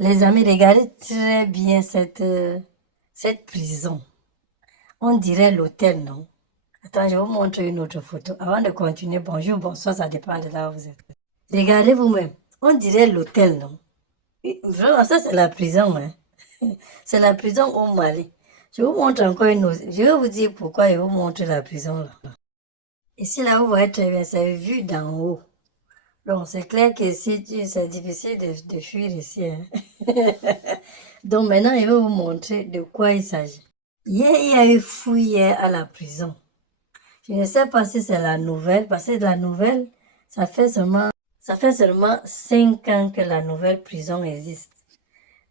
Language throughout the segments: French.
Les amis, regardez très bien cette prison. On dirait l'hôtel, non? Attends, je vais vous montrer une autre photo. Avant de continuer, bonjour, bonsoir, ça dépend de là où vous êtes. Regardez vous-même. On dirait l'hôtel, non? Vraiment, ça, c'est la prison, hein. C'est la prison au Mali. Je vous montre encore une autre. Je vais vous dire pourquoi je vous montre la prison, là. Ici, là, vous voyez très bien, c'est vu d'en haut. Donc, c'est clair que si c'est difficile de fuir ici, hein. Donc, maintenant, je vais vous montrer de quoi il s'agit. Hier, il y a eu fouille hier à la prison. Je ne sais pas si c'est la nouvelle, parce que la nouvelle, ça fait seulement 5 ans que la nouvelle prison existe.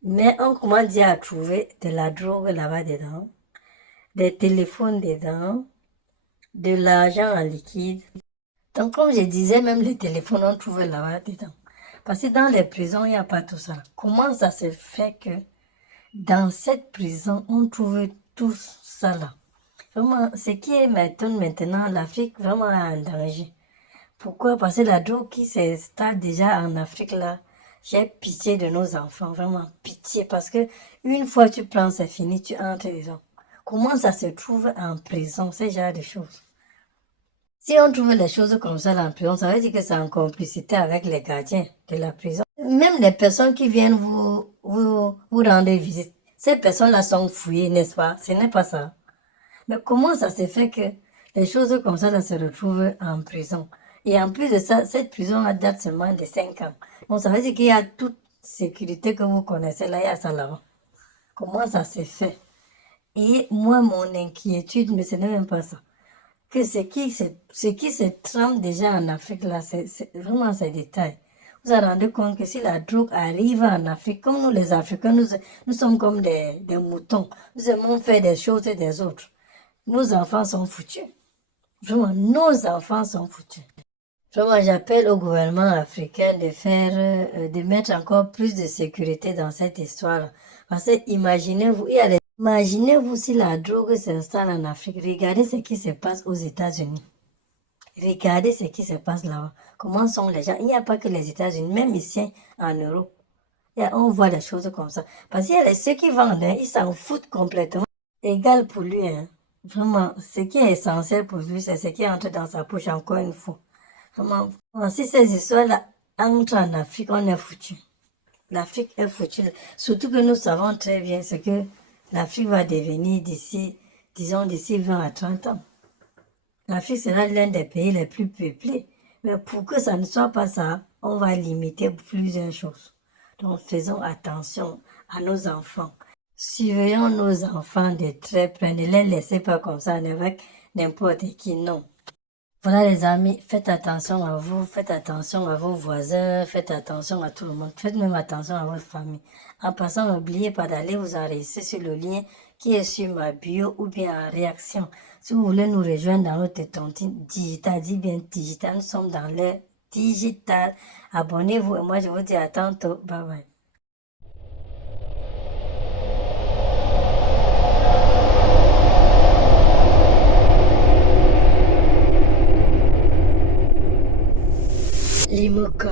Mais on commence déjà à trouver de la drogue là-bas dedans, des téléphones dedans, de l'argent en liquide. Donc, comme je disais, même les téléphones, on trouve là-bas dedans. Parce que dans les prisons, il n'y a pas tout ça. Comment ça se fait que dans cette prison, on trouve tout ça là? Vraiment, ce qui est maintenant, l'Afrique vraiment en danger. Pourquoi? Parce que la drogue qui s'installe déjà en Afrique là, j'ai pitié de nos enfants, vraiment pitié. Parce que une fois tu prends, c'est fini, tu entres dedans. Comment ça se trouve en prison, ce genre de choses? Si on trouve les choses comme ça en prison, ça veut dire que c'est en complicité avec les gardiens de la prison. Même les personnes qui viennent vous rendre visite, ces personnes-là sont fouillées, n'est-ce pas? Ce n'est pas ça. Mais comment ça se fait que les choses comme ça là, se retrouvent en prison? Et en plus de ça, cette prison date seulement de 5 ans. Donc ça veut dire qu'il y a toute sécurité que vous connaissez là, il y a ça là-bas. Comment ça se fait? Et moi, mon inquiétude, mais ce n'est même pas ça. Que ce qui se trame déjà en Afrique là, c'est vraiment ces détails. Vous vous rendez compte que si la drogue arrive en Afrique, comme nous les Africains, nous sommes comme des moutons. Nous aimons faire des choses et des autres. Nos enfants sont foutus. Vraiment, nos enfants sont foutus. Vraiment, j'appelle au gouvernement africain de mettre encore plus de sécurité dans cette histoire. Parce que imaginez-vous si la drogue s'installe en Afrique. Regardez ce qui se passe aux États-Unis. Regardez ce qui se passe là-bas. Comment sont les gens? Il n'y a pas que les États-Unis, même ici en Europe. On voit des choses comme ça. Parce qu'il y a ceux qui vendent, hein, ils s'en foutent complètement. Égal pour lui, hein. Vraiment, ce qui est essentiel pour lui, c'est ce qui entre dans sa poche encore une fois. Vraiment, si ces histoires-là entrent en Afrique, on est foutu. L'Afrique est foutue. Surtout que nous savons très bien ce que l'Afrique va devenir d'ici 20 à 30 ans. L'Afrique sera l'un des pays les plus peuplés. Mais pour que ça ne soit pas ça, on va limiter plusieurs choses. Donc faisons attention à nos enfants. Surveillons nos enfants de très près. Ne les laissez pas comme ça avec n'importe qui, non. Voilà les amis, faites attention à vous, faites attention à vos voisins, faites attention à tout le monde, faites même attention à votre famille. En passant, n'oubliez pas d'aller vous enregistrer sur le lien qui est sur ma bio ou bien en réaction. Si vous voulez nous rejoindre dans notre tontine digital, dis bien digital, nous sommes dans l'ère digital. Abonnez-vous et moi je vous dis à tantôt. Bye bye. Limoka.